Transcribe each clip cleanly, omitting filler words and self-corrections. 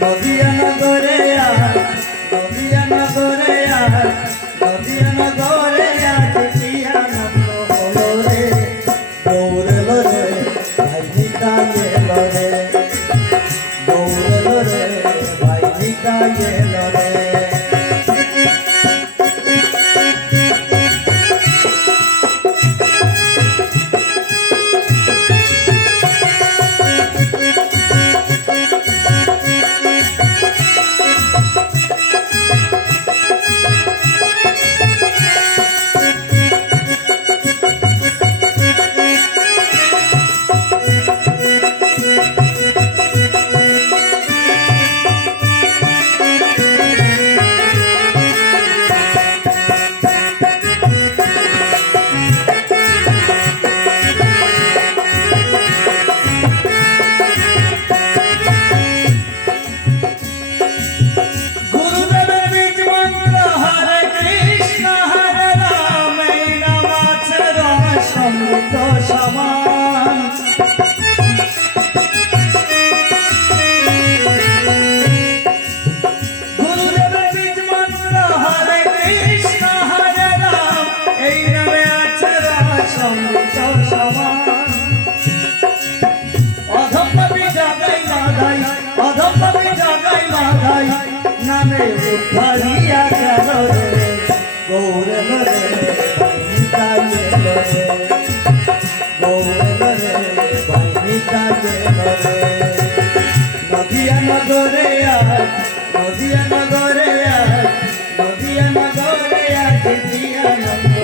নদিয়া নগরে নদিয়া নগরে নদিয়া নগরে আজ কি আনন্দ হলো রে দৌড়লো রে ভাই নিকা এলো রে দৌড়লো রে ভাই নিকা এলো রে নামে উদ্ধারিয়া গেল রে গৌরল রে ভাইনিকা গেল রে গৌরল রে ভাইনিকা গেল রে নদিয়া নগরে নদিয়া নগরে নদিয়া নগরে দিয়া নন্দ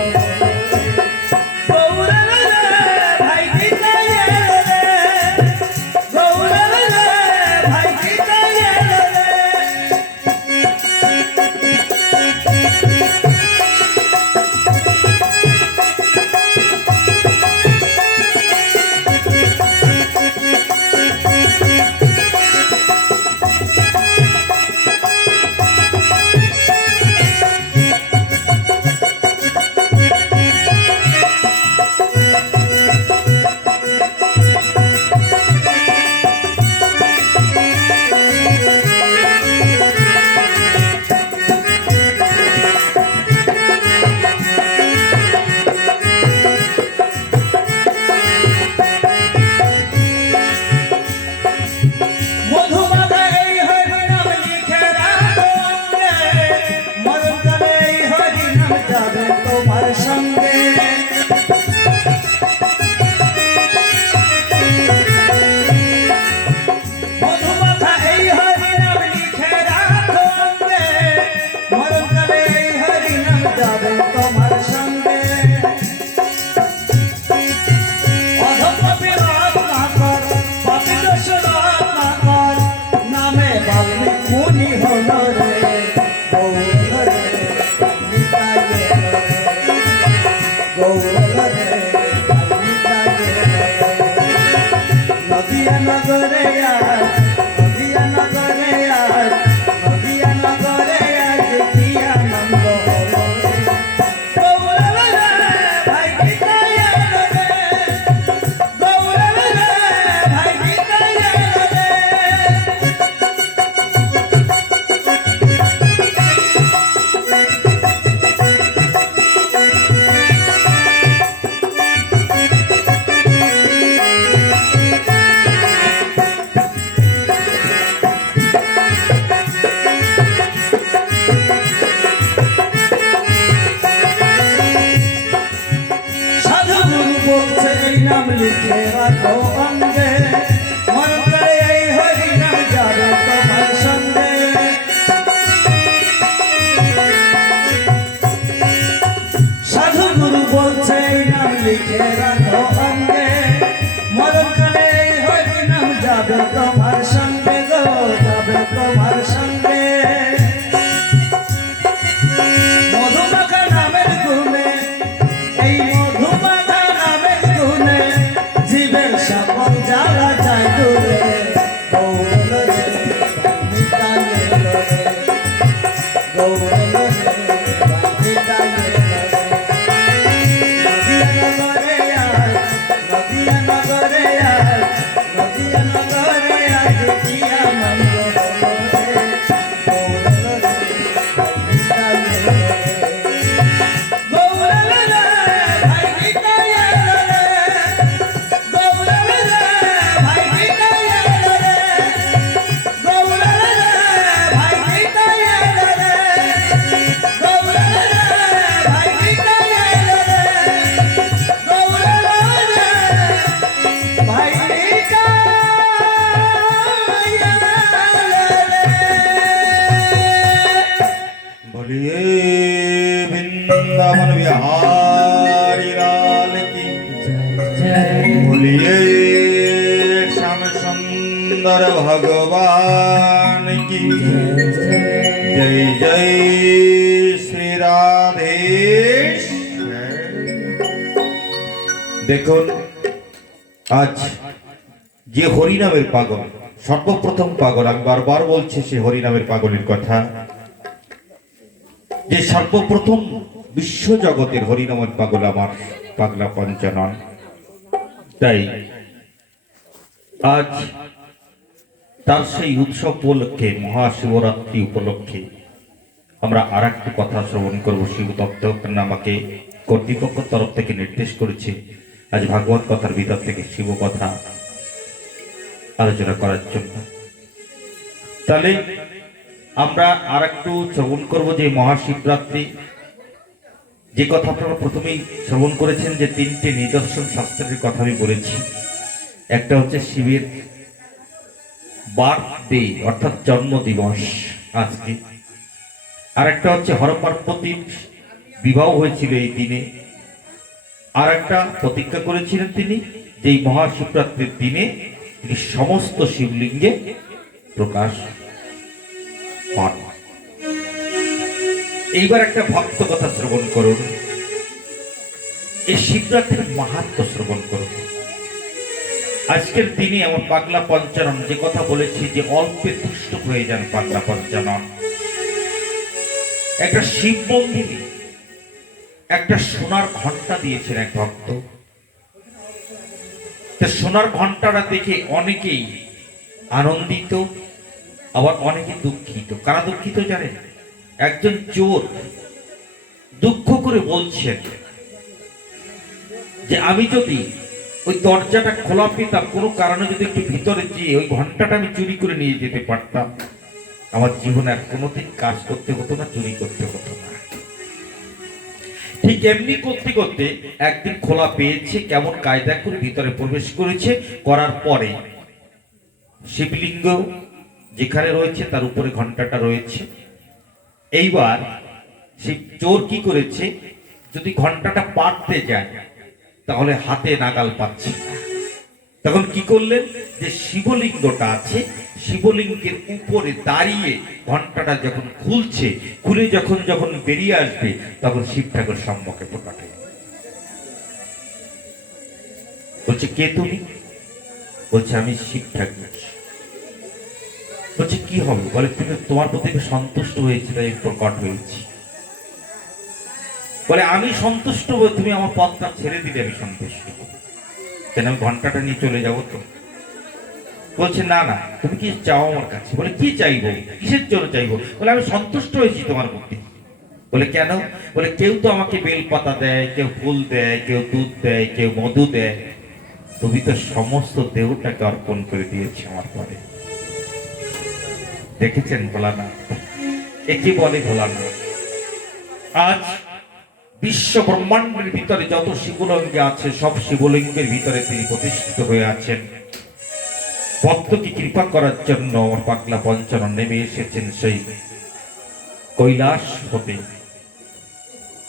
নদিয়া নগরে নদিয়া নগরে নদিয়া নগরে আজ কি আনন্দ হলো গৌরল রে ভাই নিকা এলো রে গৌরল রে ভাই নিকা এলো রে नाम लिखे राखो अंगे मन करे हरि नाम जानो तुम्हार संगे साधु गुरु बोलছে नाम लिखे राखो अंगे मन करे हरि नाम जानो तुम्हार संगे गो जाबे तुम्हार संगे मधुमाखा नामेर गुणे এই মধুমাখা নামের গুণে জীবের भगवान की जय जय श्री राधे। দেখুন আজ যে হরিনামের পাগল, সর্বপ্রথম পাগল, আমি বারবার বলছি সে হরিনামের পাগলের কথা, যে সর্বপ্রথম বিশ্ব জগতের হরিনামের পাগল আমার পাগলা পঞ্চানন। তাই আজ তার সেই উৎসব উপলক্ষে, মহাশিবরাত্রি উপলক্ষে আমরা আর একটি কথা শ্রবণ করবো। শিব তত্ত্ব আমাকে কর্তৃপক্ষ তরফ থেকে নির্দেশ করেছে আজ ভাগবত কথার ভিতর থেকে শিব কথা আলোচনা করার জন্য। তাহলে আমরা আর একটু শ্রবণ করবো যে মহাশিবরাত্রি, যে কথা আপনারা প্রথমেই শ্রবণ করেছেন, যে তিনটে নিদর্শন শাস্ত্রের কথা আমি বলেছি। একটা হচ্ছে শিবের বার্থডে অর্থাৎ জন্মদিবস আজকে, আর একটা হচ্ছে হরপার্বতীর বিবাহ হয়েছিল এই দিনে, আর একটা প্রতিজ্ঞা করেছিলেন তিনি যে এই মহাশিবরাত্রির দিনে তিনি সমস্ত শিবলিঙ্গে প্রকাশ পান। এইবার একটা ভক্ত কথা শ্রবণ করুন, এই শিবরাত্রির মাহাত্ম্য শ্রবণ করুন। আজকের দিনে আমার পাগলা পঞ্চানন যে কথা বলেছি যে অল্পে তুষ্ট হয়ে যান পাগলা পঞ্চানন। একটা শিব মন্দিরে একটা সোনার ঘন্টা দিয়েছেন এক ভক্ত। সোনার ঘন্টাটা দেখে অনেকেই আনন্দিত, আবার অনেকে দুঃখিত। কারা দুঃখিত জানেন? একজন চোর দুঃখ করে বলছেন যে আমি যদি ওই দরজাটা খোলা পেতাম, কোনো কারণে যদি একটু ভিতরে যেয়ে ওই ঘন্টাটা আমি চুরি করে নিয়ে যেতে পারতাম, আমার জীবনে আর কোনোদিন কাজ করতে হতো না, চুরি করতে হতো না। ঠিক এমনি করতে করতে একদিন খোলা পেয়েছে, কেমন কায়দা করে ভিতরে প্রবেশ করেছে, করার পরে শিবলিঙ্গ যেখানে রয়েছে তার উপরে ঘন্টাটা রয়েছে। এইবার সেই চোর কি করেছে, যদি ঘন্টাটা পাড়তে যায় তাহলে হাতে নাগাল পাচ্ছে না। তখন কি করলেন, যে শিবলিঙ্গটা আছে শিবলিঙ্গের উপরে দাঁড়িয়ে ঘন্টাটা যখন খুলছে, খুলে যখন যখন বেরিয়ে আসবে তখন শিব ঠাকুর সম্মুখে প্রকট হয়ে বলছে, কে তুমি? বলছে, আমি শিব ঠাকুর। বলছে, কি হবে? বলে, তুমি তোমার প্রতি সন্তুষ্ট হয়েছে তাই প্রকট হয়েছি। বলে, আমি সন্তুষ্ট হবো, তুমি আমার পথটা ছেড়ে দিলে আমি সন্তুষ্ট হবো, কেন আমি ঘন্টাটা নিয়ে চলে যাবো তো। বলছে, না না, তুমি কি চাও আমার কাছে? বলে, কি চাইবো, কিসের জন্য চাইবো? বলে, আমি সন্তুষ্ট হয়েছি তোমার প্রতি। বলে, কেন? বলে, কেউ তো আমাকে বেলপাতা দেয়, কেউ ফুল দেয়, কেউ দুধ দেয়, কেউ মধু দেয়, তুমি তো সমস্ত দেহটাকে অর্পণ করে দিয়েছি আমার পরে। দেখেছেন ভোলানাথ? একে বলে ভোলানাথ। আজ বিশ্ব ব্রহ্মাণ্ডের ভিতরে যত শিবলিঙ্গ আছে সব শিবলিঙ্গের ভিতরে তিনি প্রতিষ্ঠিত হয়ে আছেন। ভক্তকে কৃপা করার জন্য আমার পাগলা পঞ্চানন নেমে এসেছেন সেই কৈলাস হতে।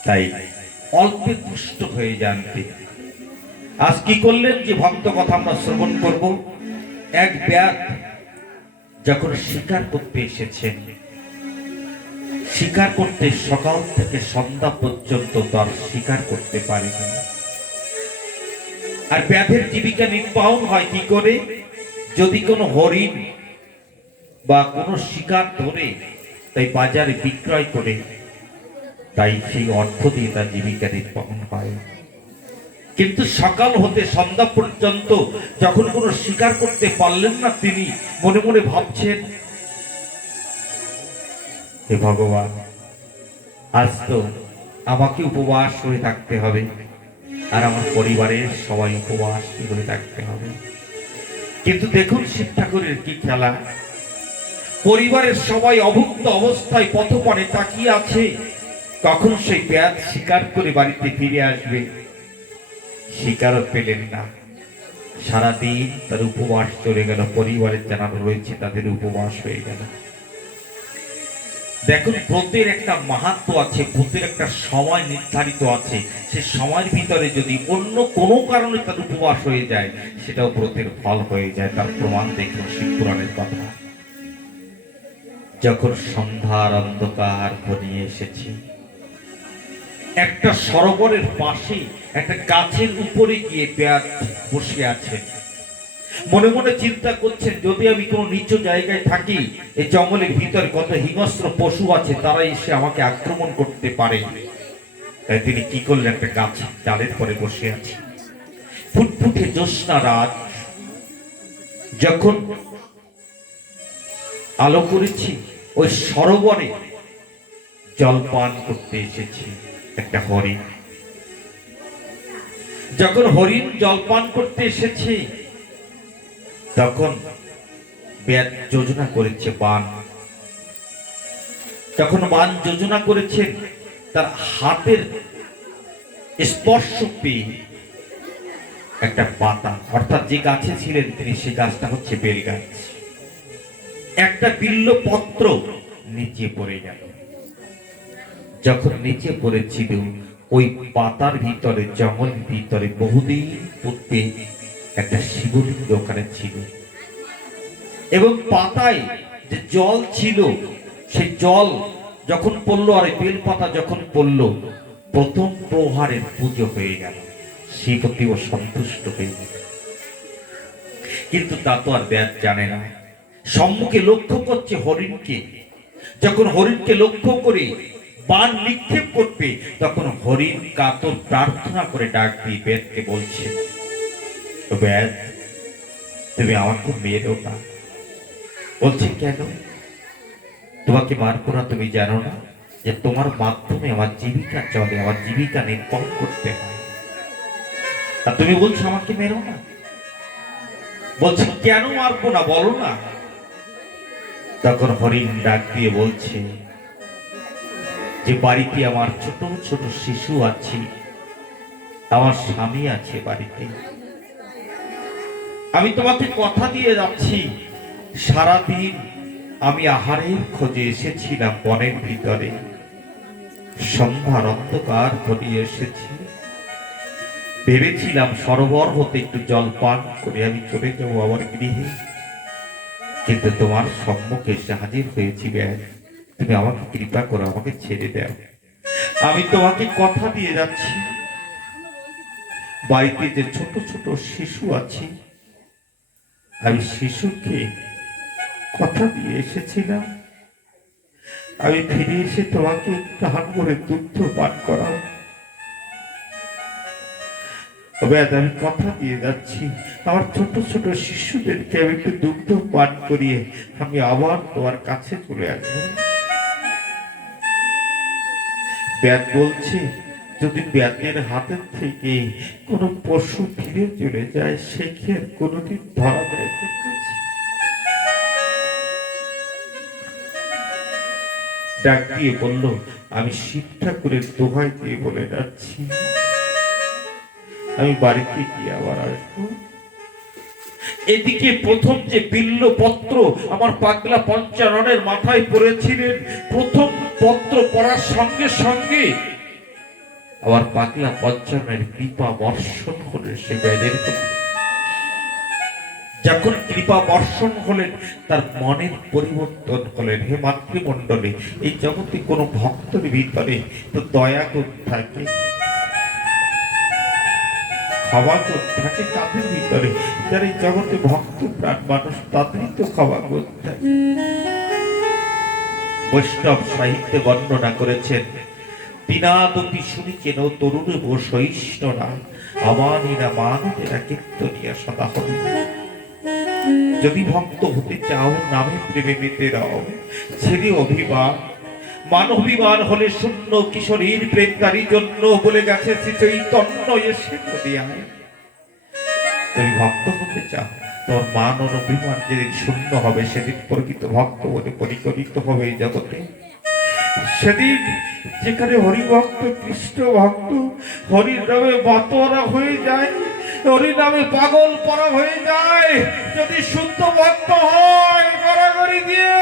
তাই অল্পে তুষ্ট হয়ে যান তিনি। আজ কি করলেন, যে ভক্ত কথা আমরা শ্রবণ করব। এক ব্যাধ যখন শিকার করতে এসেছেন, শিকার করতে সকাল থেকে সন্ধ্যা পর্যন্ত তার শিকার করতে পারেনি। আর ব্যাধের জীবিকা নির্বাহ হয় কি করে? যদি কোনো হরিণ বা কোনো শিকার ধরে তাই বাজারে বিক্রয় করে, তাই সেই অর্থ দিয়ে তার জীবিকা নির্বাহ হয়। কিন্তু সকাল হতে সন্ধ্যা পর্যন্ত যখন কোনো শিকার করতে পারলেন না, তিনি মনে মনে ভাবছেন, হে ভগবান, আজ তো আমাকে উপবাস করে থাকতে হবে, আর আমার পরিবারের সবাই উপবাস করে থাকতে হবে। কিন্তু দেখুন শিব ঠাকুরের কি খেলা, পরিবারের সবাই অভুক্ত অবস্থায় পথপানে তাকিয়ে আছে, কখন সেই ব্যাধ শিকার করে বাড়িতে ফিরে আসবে। শিকারও পেলেন না, সারাদিন তার উপবাস চলে গেল, পরিবারের যারা রয়েছে তাদের উপবাস হয়ে গেল। দেখুন, ব্রতের একটা মাহাত্ম্য আছে, ব্রতের একটা সময় নির্ধারিত আছে। সে সময়ের ভিতরে যদি অন্য কোনো কারণে তার উপবাস হয়ে যায়, সেটাও ব্রতের ফল হয়ে যায়। তার প্রমাণ দেখুন শিবপুরাণের কথা। যখন সন্ধ্যার অন্ধকার ঘনিয়ে এসেছে, একটা সরোবরের পাশে একটা গাছের উপরে গিয়ে ব্যাস বসে আছেন। মনে মনে চিন্তা করছেন, যদি আমি কোনো নিচু জায়গায় থাকি, এই জঙ্গলের ভিতরে কত হিংস্র পশু আছে, তারা এসে আমাকে আক্রমণ করতে পারে। তাই তিনি কি করলেন, একটা গাছ ডালের পরে বসে আছে। ফুটফুটে জ্যোৎস্না রাত, যখন আলো করেছি, ওই সরোবরে জলপান করতে এসেছি একটা হরিণ। যখন হরিণ জলপান করতে এসেছে, তখন ব্যাস যোজনা করেছে বান। যখন বান যোজনা করেছেন, তার হাতের স্পর্শ পেয়ে একটা পাতা, অর্থাৎ যে গাছে ছিলেন তিনি, সে গাছটা হচ্ছে বেল গাছ, একটা বিল্ল পত্র নিচে পড়ে গেল। যখন নিচে পড়েছিল, ওই পাতার ভিতরে, জঙ্গলের ভিতরে বহুদিন পূর্বে একটা শিবলিঙ্গ ওখানে ছিল, এবং পাতায় যে জল ছিল, সেই জল যখন পড়লো আর বেল পাতা যখন পড়লো, প্রথম প্রহারের পুজো হয়ে গেল। শিবতীও সন্তুষ্ট হয়ে গেল। কিন্তু তা তো আর ব্যাস জানে না। সম্মুখে লক্ষ্য করছে হরিণকে। যখন হরিণকে লক্ষ্য করে বান নিক্ষেপ করবে, তখন হরিণ কাতর প্রার্থনা করে ডাক দিয়ে বেদকে বলছে, বেদ, তুমি আমাকে মেরো না। বলছে, কেন? তোমাকে মারবো না, তুমি জানো না যে তোমার মাধ্যমে আমার জীবিকা চলে, আমার জীবিকা নির্বাহ করতে হয়, আর তুমি বলছো আমাকে মেরো না? বলছে, কেন মারবো না, বলো না। তখন হরিণ ডাক দিয়ে বলছে যে বাড়িতে আমার ছোট ছোট শিশু আছে, আমার স্বামী আছে বাড়িতে। আমি তোমাকে কথা দিয়ে যাচ্ছি, সারাদিন আমি আহারের খোঁজে এসেছিলাম বনের ভিতরে, সন্ধ্যার অন্ধকার ঘনিয়ে এসেছি, ভেবেছিলাম সরোবর হতে একটু জল পান করে আমি চলে যাবো আমার গৃহে, কিন্তু তোমার সম্মুখে এসে হাজির হয়েছি। ব্যাস, তুমি আমাকে কৃপা করো, আমাকে ছেড়ে দাও। আমি তোমাকে কথা দিয়ে যাচ্ছি, বাড়িতে যে ছোট ছোট শিশু আছে, আমি শিশুকে কথা দিয়ে এসেছিলাম, আমি ফিরে এসে তোমাকে প্রাণ করে দুগ্ধ পান করাও। আমি কথা দিয়ে যাচ্ছি, আমার ছোট ছোট শিশুদেরকে আমি একটু দুগ্ধ পান করিয়ে আমি আবার তোমার কাছে চলে আসবো। ব্যাগ বলছে, যদি ব্যাগের হাতের থেকে কোনো পশু ফিরে চলে যায়, সে কি আর কোনোদিন ধরা দেয়? ডাক দিয়ে বলল, আমি শিব ঠাকুরের দোহাই দিয়ে বলে যাচ্ছি, আমি বাড়িতে গিয়ে আবার আসবো। এদিকে প্রথম যে বিল্ল পত্র আমার পাগলা পঞ্চাননের মাথায় পড়েছিলেন, প্রথম পত্র পড়ার সঙ্গে সঙ্গে আমার পাগলা পঞ্চাননের কৃপা বর্ষণ হলে সে বেদের প্রতি। যখন কৃপা বর্ষণ হলেন, তার মনের পরিবর্তন হলেন। হে মাতৃমণ্ডলে, এই জগতে কোনো ভক্তের ভিতরে তো দয়া গুণ থাকে, ক্ষমা গুণ থাকে তাদের ভিতরে। যারা এই জগতে ভক্ত প্রাণ মানুষ, তাদেরই তো ক্ষমা গুণ থাকে। বৈষ্ণব সাহিত্যে বর্ণনা করেছেন, দিনাদপি শুনিছেন ও তরুণ বৈষ্ণরা, আমানিরা মানবেরা কীর্তনিয়া সদা হল। যদি ভক্ত হতে চাও, নামে প্রেমে মেতে দাও, ছেড়ে অভিমান। মানবিমান হলে শূন্য কিশোরীর প্রেমকারী জন্য, বলে গেছে শ্রী চৈতন্য এসে নদিয়ায়। তুমি ভক্ত হতে চাও, তোমার মান ও অভিমান যেদিন শূন্য হবে, সেদিন প্রকৃত ভক্ত বলে পরিগণিত হবে এই জগতে। সেদিন যেখানে হরিভক্ত, কৃষ্ণ ভক্ত হরির নামে বাতোয়ারা হয়ে যায়, হরি নামে পাগল পরা হয়ে যায়, যদি শুদ্ধ ভক্ত হয়, গড়াগড়ি দিয়ে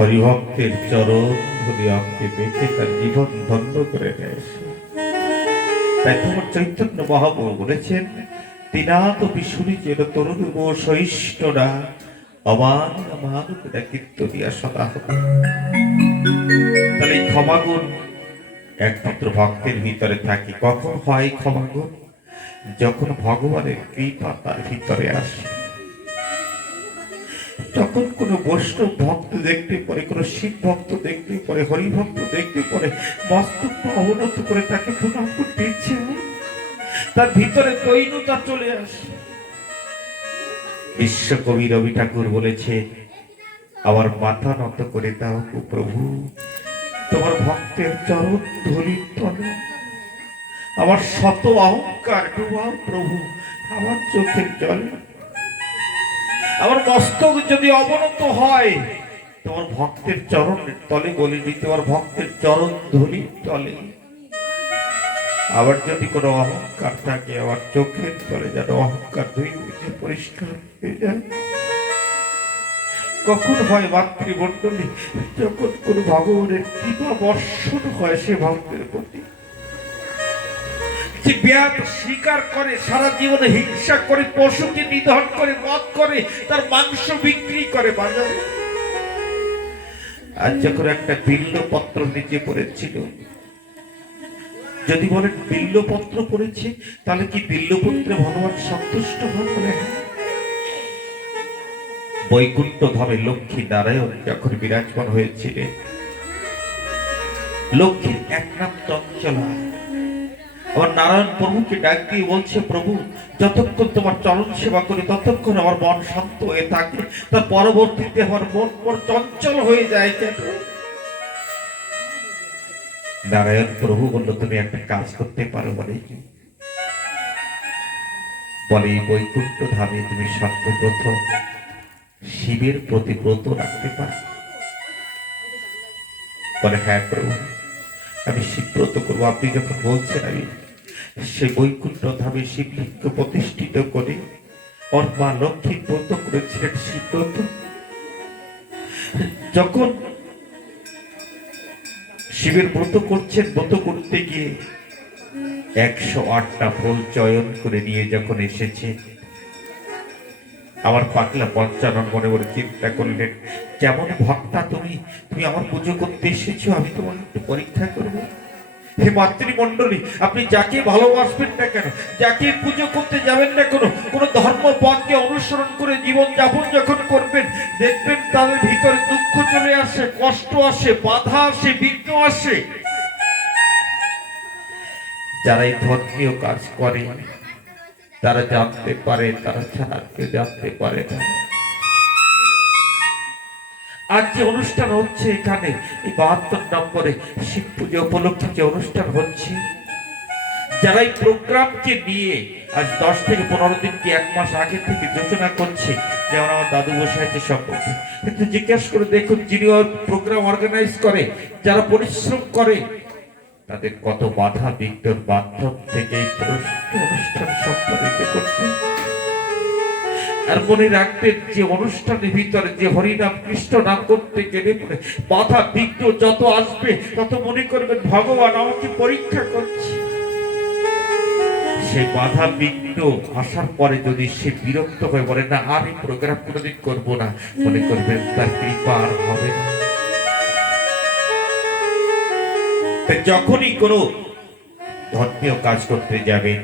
হরিভক্তের চরণ ধরে আমাকে দেখে তার জীবন ধন্য করে নেয়। তাই তোমার চৈতন্য মহাপ্রভু বলেছেন, তিনাত বিশুরি যেন তরুণ সহিষ্ণরা অমান অমান কীর্তনিয়া সদা হবে। তাহলে এই ক্ষমাগুণ একমাত্র ভক্তের ভিতরে থাকে। কখন হয় ক্ষমাগুণ? যখন ভগবানের কৃপা তার ভিতরে আসে। তখন কোনো বৈষ্ণব ভক্ত দেখতে পারে, কোনো শিব ভক্ত দেখতে পারে, হরিভক্ত দেখতে পারে, মস্তকটা অবনত করে তাকে প্রণাম করতে ইচ্ছে হয়, তার ভিতরে দৈন্যতা চলে আসে। বিশ্বকবি রবি ঠাকুর বলেছে, আমার মাথা নত করে দাও প্রভু, তোমার ভক্তের চরণ ধুলির তলে, আমার শত অহংকার ডুবাও প্রভু আমার চোখের জলে। আমার মস্তক যদি অবনত হয় তোমার ভক্তের চরণের তলে বলে দিতে, আমার ভক্তের চরণ ধুলির তলে। আবার যদি কোনো অহংকার থাকে আমার চোখের তলে যেন অহংকার ধুই হয়েছে পরিষ্কার হয়ে যায়। কখন হয় মাতৃমণ্ডলী? যখন কোন ভগবানের কৃপা বর্ষণ হয় সে ভক্তের প্রতি। যে ব্যাধ স্বীকার করে, সারা জীবনে হিংসা করে, পশুকে নিধন করে, মদ করে, তার মাংস বিক্রি করে বাজারে। আজ যখন একটা বিল্লপত্র নিচে পড়েছিল, যদি বলেন বিল্লপত্র পড়েছে তাহলে কি বিল্লপত্রে ভগবান সন্তুষ্ট হন? বলে বৈকুণ্ঠ ধামে লক্ষ্মী নারায়ণ যখন বিরাজমান হয়েছিলেন, লক্ষ্মীর এক নাম চঞ্চলা। আমার নারায়ণ প্রভুকে ডাক দিয়ে বলছে, প্রভু যতক্ষণ তোমার চরণ সেবা করি ততক্ষণ আমার মন শান্ত হয়ে থাকে, তার পরবর্তীতে আমার মন বড় চঞ্চল হয়ে যায় কেন? নারায়ণ প্রভু বলল, তুমি একটা কাজ করতে পারো। বলে বৈকুণ্ঠ ধামে তুমি সর্বপ্রথম শিবের প্রতি ব্রত রাখতে পারো। বলে, হ্যাঁ প্রভু আমি শিব ব্রত করবো। আপনি যখন বলছেন, আমি সে বৈকুণ্ঠ ধামে শিবলিঙ্গ প্রতিষ্ঠিত করে ওর মা লক্ষ্মী ব্রত করেছিলেন শিব ব্রত। যখন শিবের ব্রত করছেন, ব্রত করতে গিয়ে 108টা ফুল চয়ন করে নিয়ে যখন এসেছে, আমার পাগলা পঞ্চানন মনে মনে চিন্তা করলেন, যেমন ভক্তা তুমি, তুমি আমার পুজো করতে এসেছো, আমি তোমার একটু পরীক্ষা করবো। হে মাতৃমণ্ডলী, আপনি যাকে ভালোবাসবেন না কেন, যাকে পুজো করতে যাবেন না কেন, কোন ধর্ম পথকে অনুসরণ করে জীবন যাপন যখন করবেন, দেখবেন তাদের ভিতরে দুঃখ চলে আসে, কষ্ট আসে, বাধা আসে, বিঘ্ন আসে। যারা এই ধর্মীয় কাজ করে তারা জানতে পারে, তারা ছাড়া কেউ জানতে পারে না। আজ যে অনুষ্ঠান হচ্ছে এখানে, এই 72 নম্বরে শিব পুজো উপলক্ষে যে অনুষ্ঠান হচ্ছে, যারা এই প্রোগ্রামকে নিয়ে আজ 10 থেকে 15 দিন কি 1 মাস আগে থেকে যোজনা করছে, যেমন আমার দাদু বসে আছে সম্পর্কে, কিন্তু জিজ্ঞেস করে দেখুন যিনি প্রোগ্রাম অর্গানাইজ করে, যারা পরিশ্রম করে, তাদের কত বাধা বিঘ্নের মাধ্যম থেকে এই অনুষ্ঠান সম্পাদিত করতে। আর মনে রাখবেন, যে অনুষ্ঠানের ভিতরে যে হরিনাম কৃষ্ণ নাম করতে গেলে বাধা বিঘ্ন যত আসবে, তত মনে করবেন ভগবান আমাকে পরীক্ষা করছে। সেই বাধা বিঘ্ন আসার পরে যদি সে বিরক্ত হয়ে বলে, না আর এই প্রোগ্রাম কোনোদিন করবো না, মনে করবেন তার কৃপা আর হবে না। যখনই কোনো ধর্মীয় কাজ করতে যাবেন,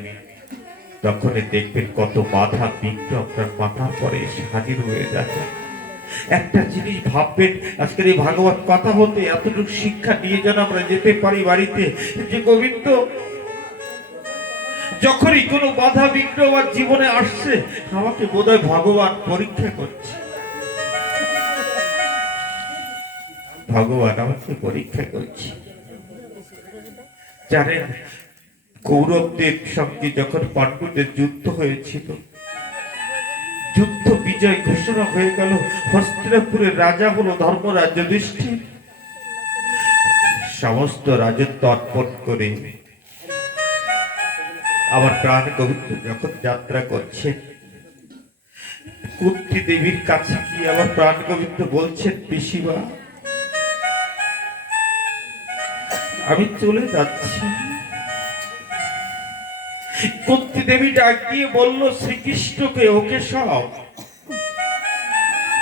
তখনই দেখবেন কত বাধা বিঘ্ন আপনার মাথার পরে এসে হাজির হয়ে যাবে। একটা জিনিস ভাববেন, আজকের এই ভাগবত কথা হতে এতটুকু শিক্ষা নিয়ে যেন আমরা যেতে পারি বাড়িতে, যে গোবিন্দ যখনই কোনো বাধা বিঘ্ন আমার জীবনে আসছে, আমাকে বোধহয় ভগবান পরীক্ষা করছে, ভগবান আমাকে পরীক্ষা করছে। জানেন, কৌরবদের সঙ্গে যখন পাণ্ডবদের যুদ্ধ হয়েছিল, যুদ্ধ বিজয় ঘোষণা হয়ে গেল, হস্তিনাপুরের রাজা হলো ধর্মরাজ যুধিষ্ঠির। সমস্ত রাজত্ব অর্পণ করে আমার প্রাণ গোবিন্দ যখন যাত্রা করছেন, কুন্তি দেবীর কাছে গিয়ে আমার প্রাণ গোবিন্দ বলছেন, পিসিমা আমি চলে যাচ্ছি। কুন্তী দেবী ডাক দিয়ে বলল শ্রীকৃষ্ণকে, ওকে সব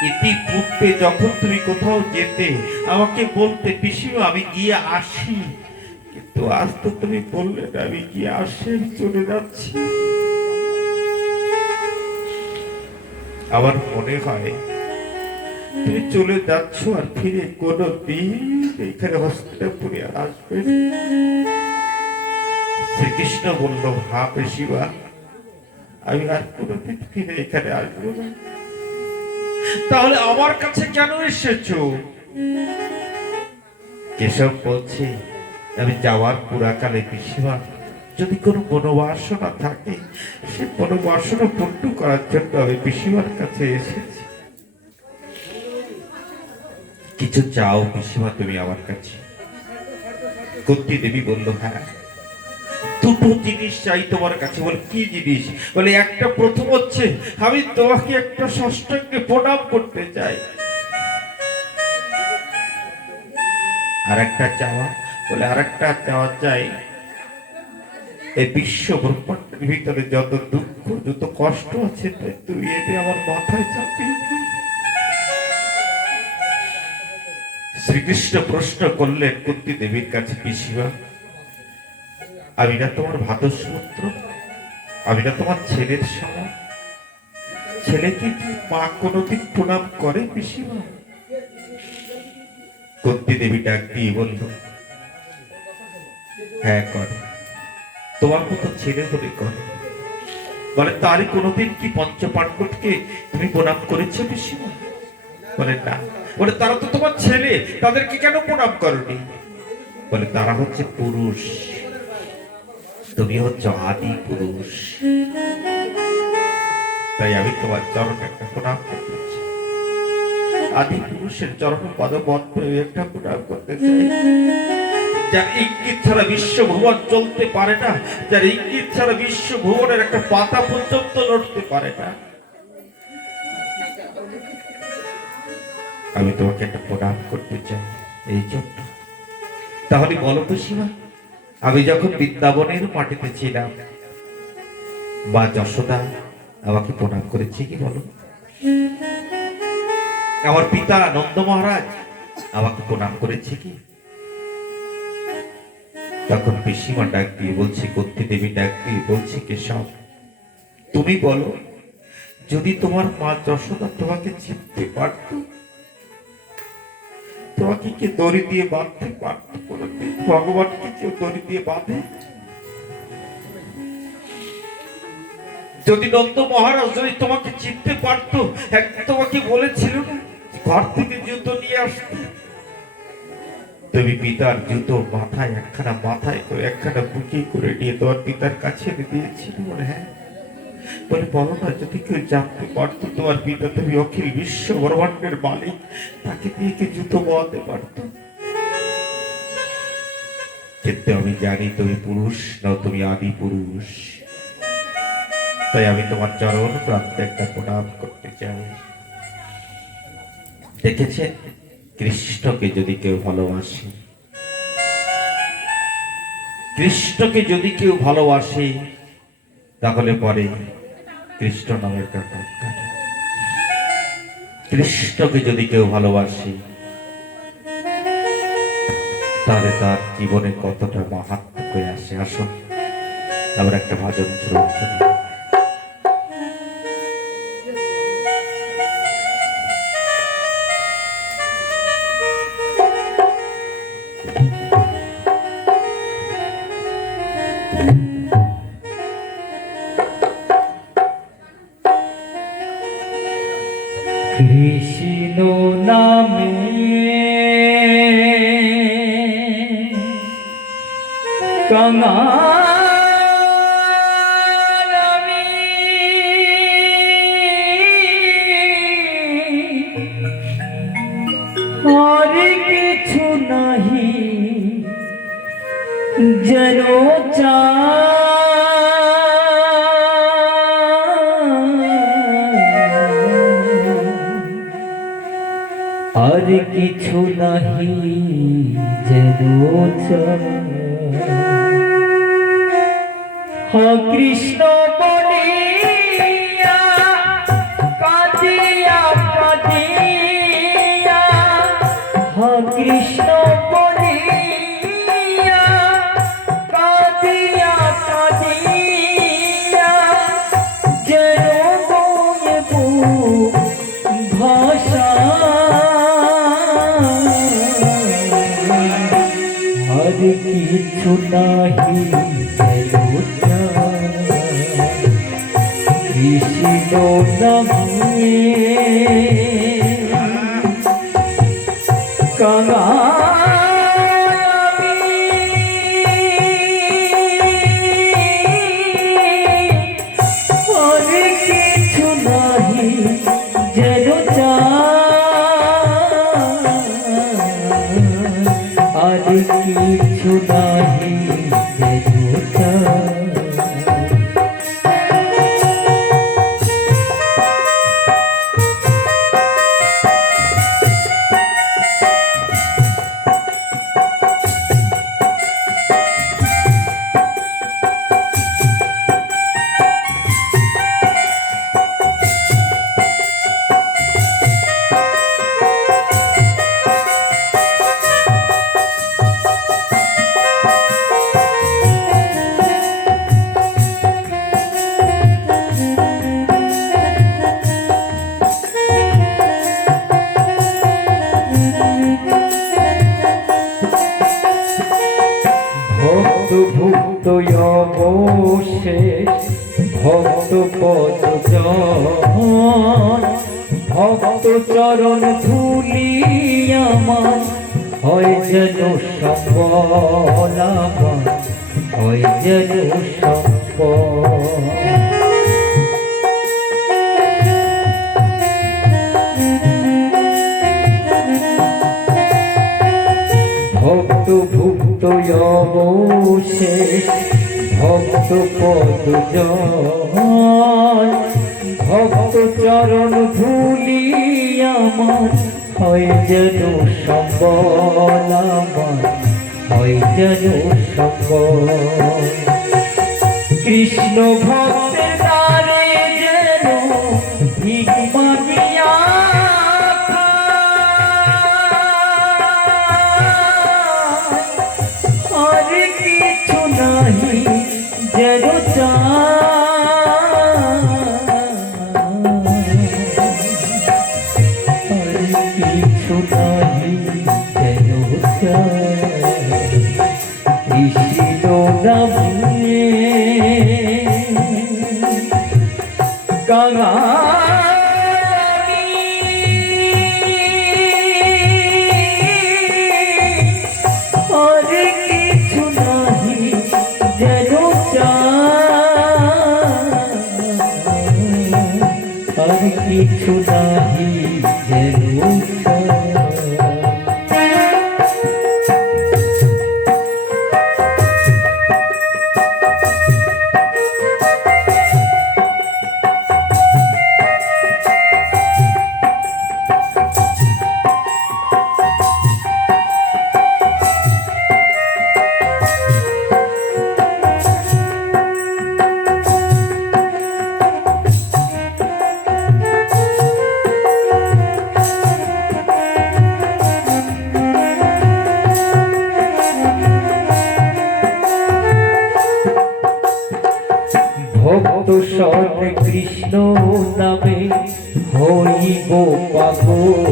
ইতিপূর্বে যখন তুমি কোথাও যেতে আমাকে বলতে পিসিমা আমি গিয়ে আসি, কিন্তু আজ তো তুমি বললে না আমি গিয়ে আসি, আমি চলে যাচ্ছি। আমার মনে হয় তুমি চলে যাচ্ছ আর ফিরে কোনো দিন এখানে হস্তিনাপুরে আর আসবে না। শ্রীকৃষ্ণ বলল, হ্যাঁ পিসিমা, আমি আর কোনোদিন ফিরে এখানে আসবো না। তাহলে আমার কাছে কেন এসেছো? কেশব বলছে, আমি যাওয়ার পুরাকালে পিসিমা যদি কোনো মনোবাসনা থাকে সে মনোবাসনা পূর্ণ করার জন্য আমি পিসিমার কাছে এসেছি। কিছু চাও পিসিমা তুমি আমার কাছে? কুন্তী দেবী বলল, হ্যাঁ, দুটো জিনিস চাই তোমার কাছে। বলে কি জিনিস? বলে একটা, প্রথম হচ্ছে আমি তোমাকে একটা ষষ্ঠাঙ্গে প্রণাম করতে চাই। আর একটা চাওয়া, বলে আর একটা চাওয়া চাই এই বিশ্ব ব্রহ্মাণ্ডের ভিতরে যত দুঃখ যত কষ্ট আছে তুমি এতে আমার মাথায় চাপিয়ে দিও। শ্রীকৃষ্ণ প্রশ্ন করলেন কুন্তী দেবীর কাছে, পিসিমা আমি না তোমার ভাতস্পুত্র, আমি না তোমার ছেলের সমান, ছেলেকে কি মা কোনোদিন প্রণাম করে পিসিমা? কুন্তী দেবী ডাক দিয়ে বলল, হ্যাঁ করে, তোমার মতো ছেলে হলে করে। বলে তারই কোনোদিন কি পঞ্চপাণ্ডবকে তুমি প্রণাম করেছো পিসিমা? বলে না। বলে তারা তো তোমার ছেলে, তাদেরকে কেন প্রণাম করনি? বলে তারা হচ্ছে পুরুষ, তুমি হচ্ছে আদি পুরুষ, তাই আমি তোমার চরণে একটা প্রণাম করতে চাই। আদি পুরুষের চরণ পদপদ্মে একটা প্রণাম করতে চাই, যার ইঙ্গিত ছাড়া বিশ্ব ভুবন চলতে পারে না, যার ইঙ্গিত ছাড়া বিশ্ব ভুবনের একটা পাতা পর্যন্ত লড়তে পারে না। আমি তোমাকে একটা প্রণাম করতে চাই এই জন্য। তাহলে বলো পিসিমা, আমি যখন বৃন্দাবনের মাটিতে ছিলাম বা যশোদা আমাকে প্রণাম করেছে কি বলো? আমার পিতা নন্দ মহারাজ আমাকে প্রণাম করেছে কি? তখন পিসিমা ডাক দিয়ে বলছে, কুন্তী দেবী ডাক দিয়ে বলছে, কেশব তুমি বলো, যদি তোমার মা যশোদা তোমাকে চিনতে পারত, তোমাকে কি দড়ি দিয়ে বাঁধতে পারত? ভগবানকে কেউ দড়ি দিয়ে বাঁধে? যদি নন্দ মহারাজ যদি তোমাকে চিনতে পারতো, একদিন তোমাকে বলেছিল না ঘর থেকে জুতো নিয়ে আসতে? তুমি পিতার জুতো মাথায় একখানা, মাথায় করে একখানা বুকে করে নিয়ে তোমার পিতার কাছে এনে দিয়েছিল। বলে হ্যাঁ। বলে বলো না, যদি কেউ জানতে পারতো তোমার পিতা তুমি অখিল বিশ্ব ব্রহ্মাণ্ডের মালিক, তাকে দিয়ে কি জুতো বোয়াতে পারতো? কিন্তু আমি জানি তুমি পুরুষ নাও, তুমি আদি পুরুষ, তাই আমি তোমার চরণ প্রান্তে একটা প্রণাম করতে চাই। দেখেছেন, কৃষ্ণকে যদি কেউ ভালোবাসে, কৃষ্ণকে যদি কেউ ভালোবাসে, তাহলে পরে কৃষ্ণ নামের কাটা। কৃষ্ণকে যদি কেউ ভালোবাসে, তাহলে তার জীবনে কতটা মাহাত্ম্য হয়ে আসে। আসুন আমরা একটা ভজন শ্রবণ করি। কৃষ্ণ নামে কাঙাল আমি, আর কিছু নাহি যেন আর কিছু নাহি যেন হা কৃষ্ণ বলিয়া কাঁদিয়া কাঁদিয়া হা কৃষ্ণ বলিয়া কাঁদিয়া কাঁদিয়া যেন বইবু ভাষা আর কিছু নাহি কৃষ্ণ নামে কাঙালি আর কিছু নাহি যেন আর কিছু নাহি যেন ভক্ত ভুক্ত অবশেষ ভক্ত পদ ভক্ত চরণ ধুলি আমার হয় যেন সফল আমার হয় যেন সফল ভক্ত ভুক্ত অবশেষ ভক্ত পদ ভক্ত চরণ ধুলি আমার হয় যেন সম্বল আমার হয় যেন সম্বল কৃষ্ণ ভক্তের দ্বারে যেন ভিক মাগিয়া আর কিছু নাহি যেন আর কিছু নাহি যেন কৃষ্ণ নামে কাঙালি আর কিছু নাহি যেন আর কিছু নাহি যেন ভক্ত সৎ কৃষ্ণ নামে হইব পাগল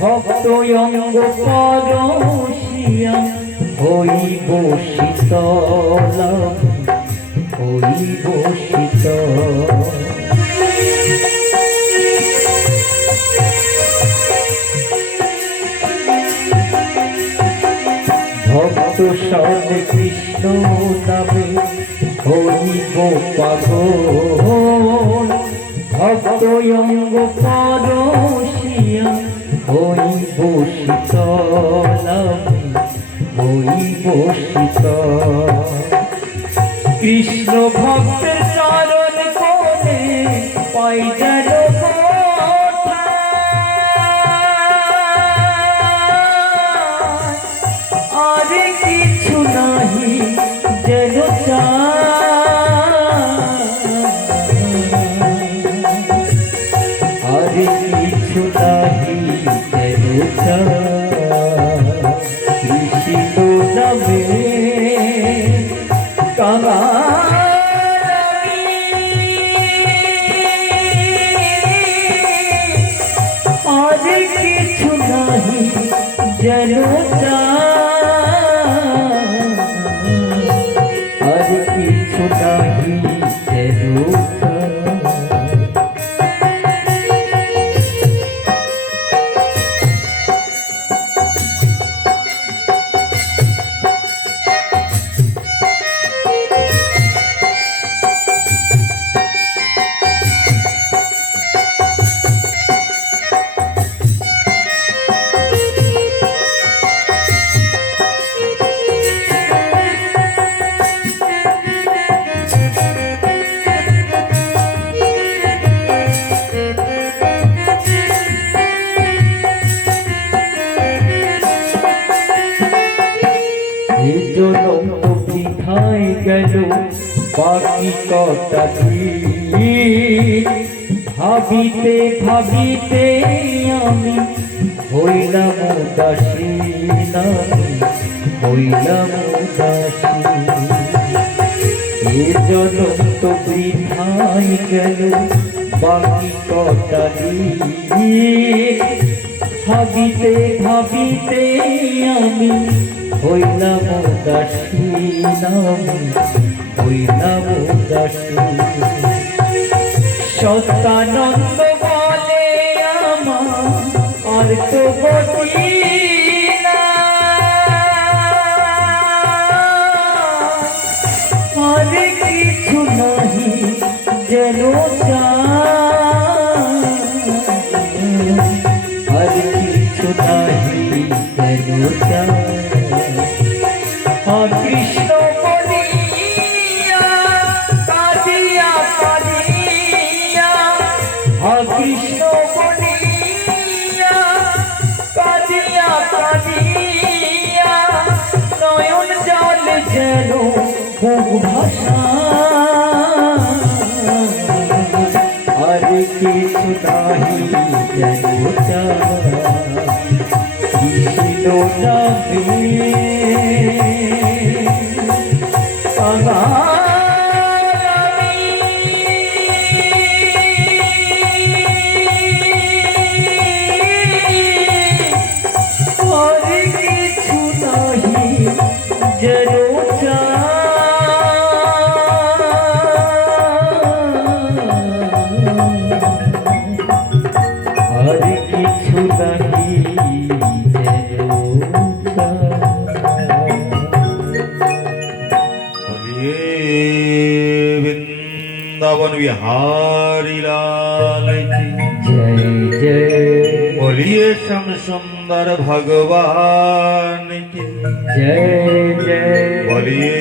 ভক্ত অঙ্গ পরশিয়া হইব শীতল হইব শীতল ভক্ত সৎ কৃষ্ণ নামে হইব পাগল ভক্ত অঙ্গ পরশিয়া হইব শীতল হইব শীতল কৃষ্ণ ভক্তের চরণ কোণে পাই যেন কোথায় যেন আর কিছু নাহি যেন বৃথায় গেল বাকি কটা দিন ভাবিতে ভাবিতে আমি হইলাম উদাসী হইলাম উদাসী এ জনম তো বৃথায় গেল বাকি কটা দিন ভাবিতে ভাবিতে আমি হইলাম উদাসী হইলাম উদাসী সত্যানন্দ বলে আমার আর তো গতি না আর কিছু নাহি যেন আর কিছু নাহি যেন কৃষ্ণ বলিয়া কাঁদিয়া কাঁদিয়া কৃষ্ণ বলিয়া কাঁদিয়া কাঁদিয়া নয়ন জল যেন বুক ভাষা আর কিছু নাহি যেন কৃষ্ণ নামে वृंदावन बिहारी लाल की जय जय बोलिए श्याम सुंदर भगवान की जय जय बोलिए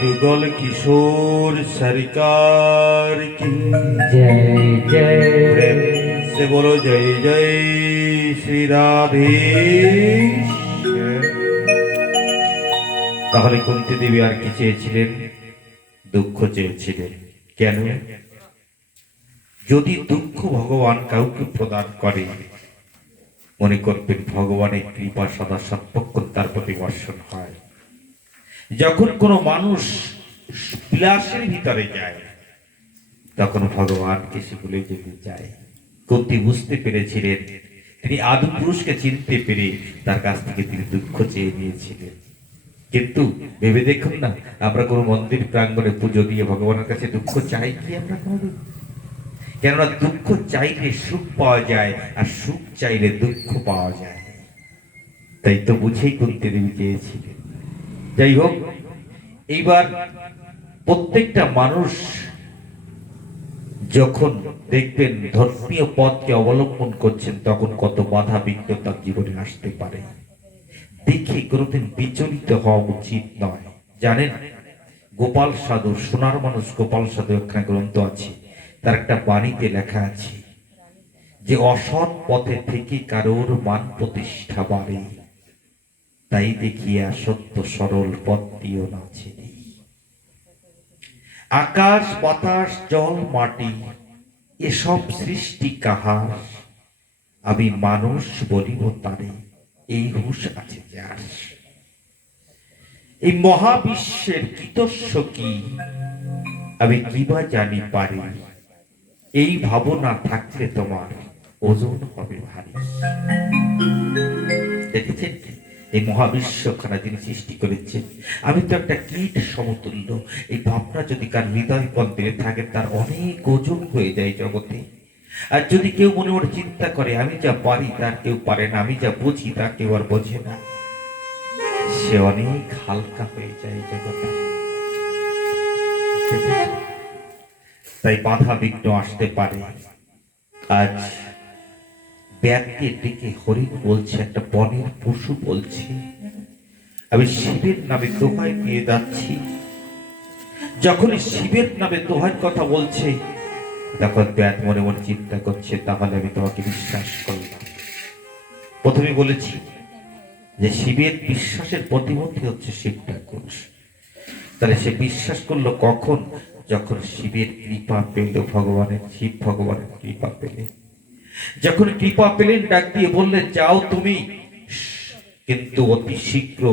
जुगल किशोर सरकार की जय जय प्रेम से बोलो जय जय श्री राधे। তাহলে কুন্তি দেবী আর কি চেয়েছিলেন? দুঃখ চেয়েছিলেন। কেন? যদি দুঃখ ভগবান কাউকে প্রদান করে, মনে করবেন ভগবানের কৃপা সদা সর্বক্ষণ তার প্রতি বর্ষণ হয়। যখন কোনো মানুষ বিলাসের ভিতরে যায়, তখন ভগবানকে সে ভুলে যেতে চায়। কুন্তি বুঝতে পেরেছিলেন, তিনি আদি পুরুষকে চিনতে পেরে তার কাছ থেকে তিনি দুঃখ চেয়ে নিয়েছিলেন। কিন্তু ভেবে দেখুন না, আমরা কোনো মন্দির প্রাঙ্গণে পুজো দিয়ে ভগবানের কাছে দুঃখ চাই কি আমরা কোনোদিন? কেননা দুঃখ চাইলে সুখ পাওয়া যায়, আর সুখ চাইলে দুঃখ পাওয়া যায়। তাই তো বুঝেই কুন্তি দেবী চেয়েছিলেন। যাই হোক, এইবার প্রত্যেকটা মানুষ যখন দেখবেন ধর্মীয় পথকে অবলম্বন করছেন, তখন কত বাধা বিঘ্ন তার জীবনে আসতে পারে। দেখে কোনোদিন বিচলিত হওয়া উচিত নয়। জানেন, গোপাল সাধু, সোনার মানুষ গোপাল সাধু একখানা গ্রন্থ আছে, তার একটা বাণীতে লেখা আছে যে অসৎ পথে থেকে কারোর মান প্রতিষ্ঠা বাড়ে, তাই দেখিয়া সত্য সরল পথ দিও না ছেড়ে। আকাশ বাতাস জল মাটি এসব সৃষ্টি কাহার, আমি মানুষ বলিব তারে, এই হুঁশ আছে যার। এই মহাবিশ্বের কৃতস্ব কি, আমি কিবা জানি পারি, এই ভাবনা থাকলে তোমার ওজন হবে ভারী। দেখেছেন, এই মহাবিশ্বখানা যিনি সৃষ্টি করেছেন, আমি তো একটা কীট সমতুল্য। এই ভাবনা যদি কার হৃদয় পন্থে থাকে, তার অনেক ওজন হয়ে যায় জগতে। আর যদি কেউ মনে মনে চিন্তা করে আমি যা পারি তার কেউ পারে না, আমি যা বুঝি তা কেউ আর বোঝে না, সে অনেক হালকা হয়ে যায় জগতে। তাই বাধা বিঘ্ন আসতে পারে। আজ ব্যাগকে ডেকে হরিণ বলছে, একটা বনের পশু বলছে, আমি শিবের নামে দোহাই দিয়ে যাচ্ছি। যখনই শিবের নামে দোহাই কথা বলছে, তখন ব্যাগ মনে মনে চিন্তা করছে, তাহলে আমি তোমাকে বিশ্বাস করলাম। প্রথমে বলেছি যে শিবের বিশ্বাসের প্রতিমূর্তি হচ্ছে শিব ঠাকুর। তাহলে সে বিশ্বাস করলো কখন? যখন শিবের কৃপা পেল, ভগবানের শিব ভগবানের কৃপা পেলে। যখন কৃপা পেলেন, ডাক দিয়ে বললেন, যাও তুমি, কিন্তু অতি শীঘ্র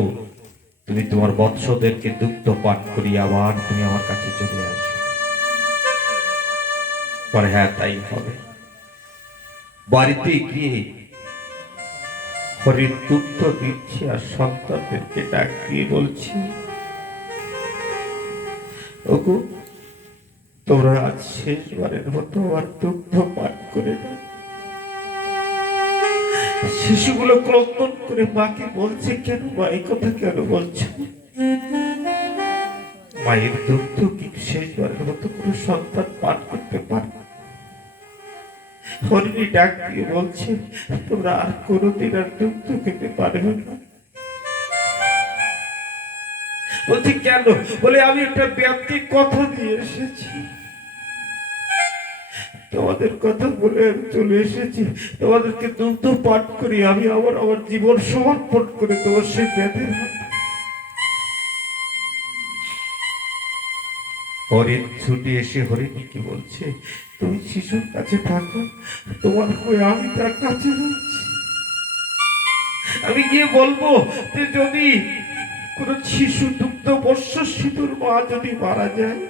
তুমি তোমার বৎসদেরকে দুগ্ধ পান করি আবার তুমি আমার কাছে চলে আসবে। পরে হ্যাঁ তাই হবে। বাড়িতে গিয়ে হরিণ দুগ্ধ দিচ্ছে আর সন্তানদেরকে ডাক দিয়ে বলছি, ওগো তোমরা আজ শেষবারের মতো আমার দুগ্ধ পান করে দাও। শিশুগুলো ক্রন্দন করে মাকে বলছে, কেন মা এই কথা কেন বলছো? মায়ের দুগ্ধ কি শেষবারের মতো কোনো সন্তান পান করতে পারে? হরিণী ডাক দিয়ে বলছে, তোমরা আর কোনোদিন আর দুগ্ধ খেতে পারবে না। বলছি কেন? বলে আমি একটা ব্যক্তি কথা দিয়ে এসেছি, তোমাদের কথা বলে আমি চলে এসেছি, তোমাদেরকে দুগ্ধ পান করি আমি আবার আমার জীবন সমর্পণ করে তোমার সেই ব্যাধের। হরিণ ছুটে এসে হরিণীকে বলছে, তুমি শিশুর কাছে থাকো, তোমার হয়ে আমি তার কাছে যাচ্ছি। আমি গিয়ে বলবো যে যদি কোন শিশু দুগ্ধ বর্ষ শিশুর মা যদি মারা যায়,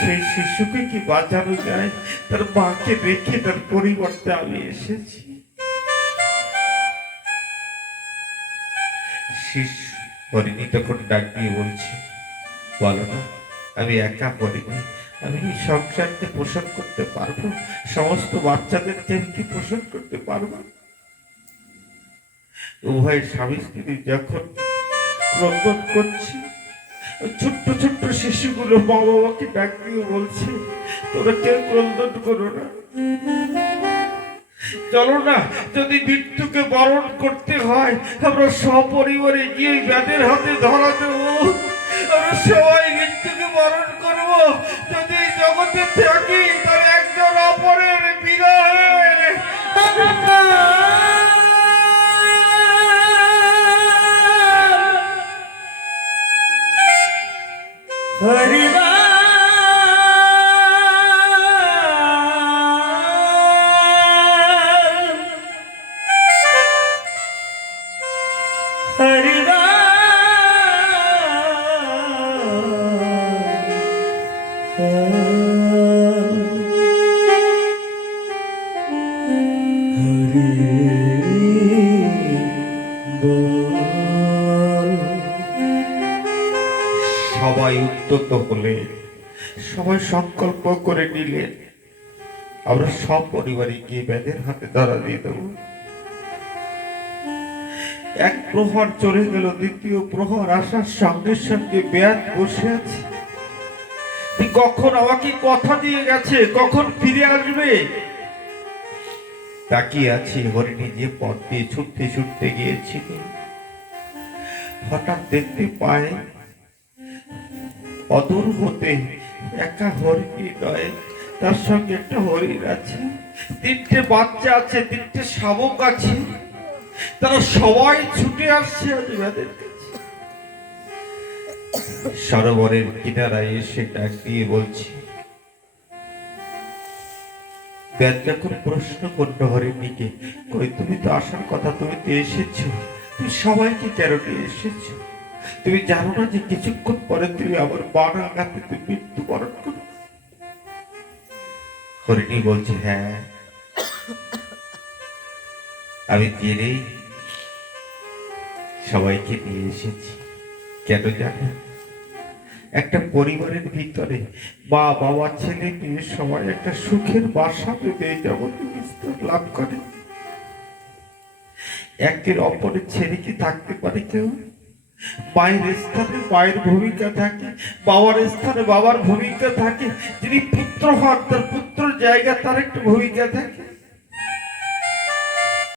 সেই শিশুকে কি বাঁচানো যায়? তার মাকে রেখে তার পরিবর্তে আমি এসেছি। শিশু হরিণী তখন ডাক দিয়ে বলছে, বলো না, আমি একা হরিণী, আমি কি সংসারকে পোষণ করতে পারবো? সমস্ত বাচ্চাদেরকে আমি কি পোষণ করতে পারবো? উভয় স্বামী স্ত্রী যখন ক্রন্দন করছি, ছোট্ট ছোট্ট শিশুগুলো মা বাবাকে ডাক দিয়ে বলছে, তোরা কেউ ক্রন্দন করো না, চলো না, যদি মৃত্যুকে বরণ করতে হয় আমরা সপরিবারে গিয়ে ব্যাধের হাতে ধরা দেবো, আমরা সবাই মৃত্যুকে বরণ করবো। যদি জগতে থাকি তার একজন অপরের বিরহে হরিবা হরিবা সবাই উদ্যত হলে, সবাই সংকল্প করে নিলে, আমরা সব পরিবারে গিয়ে ব্যাধের হাতে ধরা দিয়ে দেবো। এক প্রহর চলে গেল, দ্বিতীয় প্রহর আসার সঙ্গে সঙ্গে ব্যাধ বসে আছে। কখন আমাকে কথা দিয়ে গেছে, কখন ফিরে আসবে তাকিয়ে আছি। হরিণী যে পথ দিয়ে ছুটতে ছুটতে গিয়েছিল, হঠাৎ দেখতে পায় অদূর হতে একা হরিণী নয়, তার সঙ্গে একটা হরিণ আছে, তিনটে বাচ্চা আছে, তিনটে শাবক আছে, তারা সবাই ছুটে আসছে আদিবাদের কাছে। সরোবরের কিনারায় এসে ডাক দিয়ে বলছি, ব্যাদ যখন প্রশ্ন করলো হরিণীকে, কই তুমি তো আসার কথা, তুমি তো এসেছো, তুমি সবাইকে কেন নিয়ে এসেছো? তুমি জানো না যে কিছুক্ষণ পরে তুমি আবার বানা আঘাতে তুমি মৃত্যুবরণ করো? হরিণী বলছে, হ্যাঁ আমি জেনেই সবাইকে নিয়ে এসেছি। কেন জানো? একটা পরিবারের ভিতরে মা বাবা ছেলে মেয়ে সবাই একটা সুখের বাসা পেতে এই জগতে বিস্তার লাভ করে। একের অপরের ছেড়ে কি থাকতে পারে কেউ? মায়ের স্থানে মায়ের ভূমিকা থাকে, বাবার স্থানে বাবার ভূমিকা থাকে। যিনি পুত্র হন তার পুত্রের জায়গা তার একটা ভূমিকা থাকে।